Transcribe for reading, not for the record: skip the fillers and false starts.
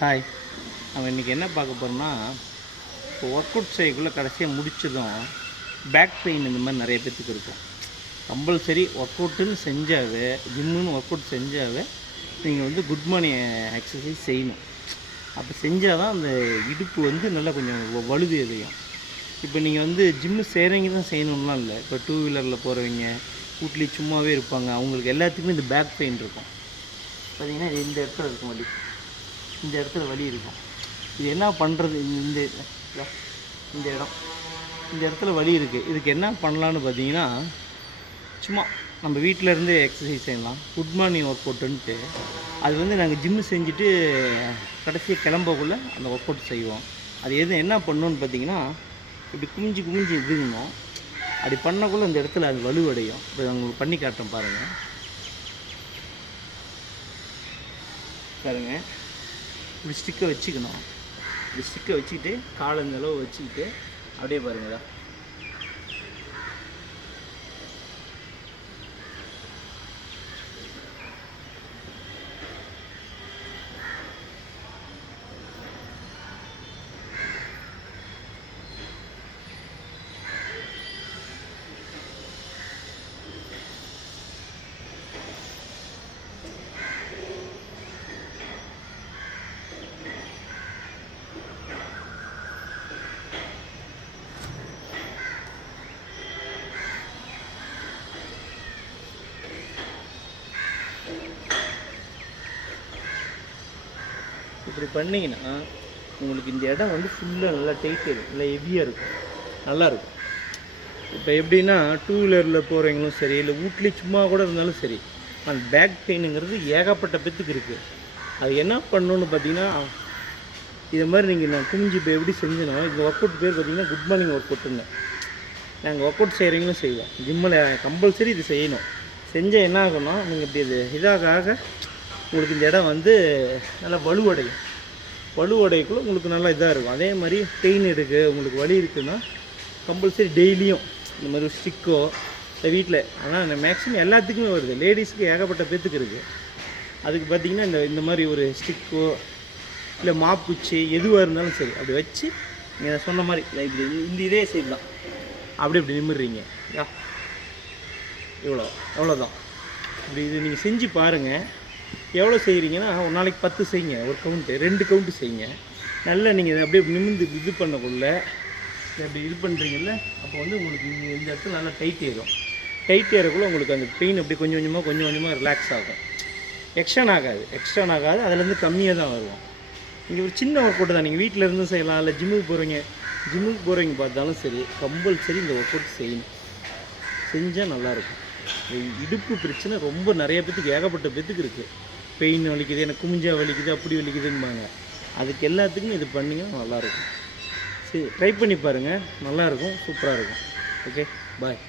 Hi. நம்ம இன்றைக்கி என்ன பார்க்க போகிறோம்னா, இப்போ ஒர்க் அவுட் செய்யக்குள்ளே கடைசியாக முடித்ததும் பேக் பெயின் இந்த மாதிரி நிறைய பேர்த்துக்கு இருக்கும். கம்பல்சரி ஒர்க் அவுட்டுன்னு செஞ்சாவே, ஜிம்முன்னு ஒர்க் அவுட் செஞ்சாவே நீங்கள் வந்து குட் மார்னிங் எக்ஸசைஸ் செய்யணும். அப்போ செஞ்சால் தான் அந்த இடுப்பு வந்து நல்லா கொஞ்சம் வலுவு எதையும். இப்போ நீங்கள் வந்து ஜிம்மு செய்கிறவங்க தான் செய்யணும்லாம் இல்லை. இப்போ டூ வீலரில் போகிறவங்க, வீட்லேயே சும்மாவே இருப்பாங்க, அவங்களுக்கு எல்லாத்துக்குமே இந்த பேக் பெயின் இருக்கும். பார்த்திங்கன்னா இந்த இடத்துல இருக்கும் வலி, இந்த இடத்துல வலி இருக்கும். இது என்ன பண்ணுறது? இந்த இடம், இந்த இடத்துல வலி இருக்குது. இதுக்கு என்ன பண்ணலான்னு பார்த்தீங்கன்னா, சும்மா நம்ம வீட்டிலேருந்தே எக்ஸசைஸ் செய்யலாம். குட் மார்னிங் ஒர்க் அவுட்டுன்ட்டு அது வந்து நாங்கள் ஜிம்மு செஞ்சுட்டு கடைசியாக கிளம்பக்குள்ளே அந்த ஒர்க் அவுட் செய்வோம். அது என்ன பண்ணணுன்னு பார்த்தீங்கன்னா, இப்படி குமிஞ்சு விழுங்கணும். அப்படி பண்ணக்குள்ளே அந்த இடத்துல அது வலுவடையும். இப்போ உங்களுக்கு பண்ணி காட்டுறேன் பாருங்கள். இப்படி ஸ்டிக்கை வச்சுக்கணும். இப்படி ஸ்டிக்கை வச்சுக்கிட்டு காலை இந்த அளவு வச்சுக்கிட்டு அப்படியே பாருங்களா. இப்படி பண்ணிங்கன்னா உங்களுக்கு இந்த இடம் வந்து ஃபுல்லாக நல்லா டைட்டாக இருக்கும், நல்லா ஹெவியாக இருக்கும், நல்லாயிருக்கும். இப்போ எப்படின்னா டூ வீலரில் போகிறவங்களும் சரி, இல்லை வீட்லேயே சும்மா கூட இருந்தாலும் சரி, அந்த பேக் பெயினுங்கிறது ஏகப்பட்ட பேத்துக்கு இருக்குது. அது என்ன பண்ணணுன்னு பார்த்தீங்கன்னா, இதை மாதிரி நீங்கள் நான் குமிஞ்சு இப்போ எப்படி செஞ்சனோ, இந்த ஒர்க் அவுட் பேர் பார்த்தீங்கன்னா குட் மார்னிங் ஒர்க் அவுட்டுங்க. நாங்கள் ஒர்க் அவுட் செய்கிறவங்களும் செய்வோம். ஜிம்மில் கம்பல்சரி இது செய்யணும். செஞ்சால் என்ன ஆகும்னா, நீங்கள் இப்படி இது இதாக உங்களுக்கு இந்த இடம் வந்து நல்லா வலுவடைக்குள்ளே உங்களுக்கு நல்லா இதாக இருக்கும். அதே மாதிரி பெயின் இருக்குது, உங்களுக்கு வலி இருக்குதுன்னா கம்பல்சரி டெய்லியும் இந்த மாதிரி ஸ்டிக்கோ இல்லை வீட்டில், ஆனால் மேக்ஸிமம் எல்லாத்துக்குமே வருது, லேடிஸுக்கு ஏகப்பட்ட பேத்துக்கு இருக்குது. அதுக்கு பார்த்திங்கன்னா இந்த மாதிரி ஒரு ஸ்டிக்கோ இல்லை மாப்புச்சி எதுவாக இருந்தாலும் சரி, அப்படி வச்சு நீங்கள் சொன்ன மாதிரி இப்படி இந்த இதே செய்யலாம். இப்படி நிமிடுறீங்க, எவ்வளோதான். இப்படி இது நீங்கள் செஞ்சு பாருங்கள். எவ்வளோ செய்கிறீங்கன்னா, ஒரு நாளைக்கு 10 செய்யுங்க, ஒரு கவுண்ட்டு 2 கவுண்ட்டு செய்யுங்க. நல்லா நீங்கள் இதை அப்படியே நிமிர்ந்து இது பண்ணக்குள்ள அப்படி இது பண்ணுறீங்கல்ல, அப்போ வந்து உங்களுக்கு இந்த இடத்துல நல்லா டைட் ஏறக்குள்ளே உங்களுக்கு அந்த பெயின் அப்படி கொஞ்சம் கொஞ்சமாக ரிலாக்ஸ் ஆகும். எக்ஸ்ட்ரான் ஆகாது, அதுலேருந்து கம்மியாக தான் வருவோம். நீங்கள் ஒரு சின்ன ஒர்க் அவுட் தான், நீங்கள் வீட்டில் இருந்து செய்யலாம், இல்லை ஜிம்முக்கு போகிறவங்க பார்த்தாலும் சரி, கம்பல்சரி இந்த ஒர்க் அவுட் செய்யணும். செஞ்சால் நல்லாயிருக்கும். இடுப்பு பிரச்சனை ரொம்ப நிறைய பேத்துக்கு, ஏகப்பட்ட பேத்துக்கு இருக்குது. பெயின் வலிக்குது, எனக்கு குமிஞ்சா வலிக்குது, அப்படி வலிக்குதுன்பாங்க. அதுக்கு எல்லாத்துக்கும் இது பண்ணிங்கன்னா நல்லாயிருக்கும். சரி, ட்ரை பண்ணி பாருங்கள், நல்லாயிருக்கும், சூப்பராக இருக்கும். ஓகே, பாய்.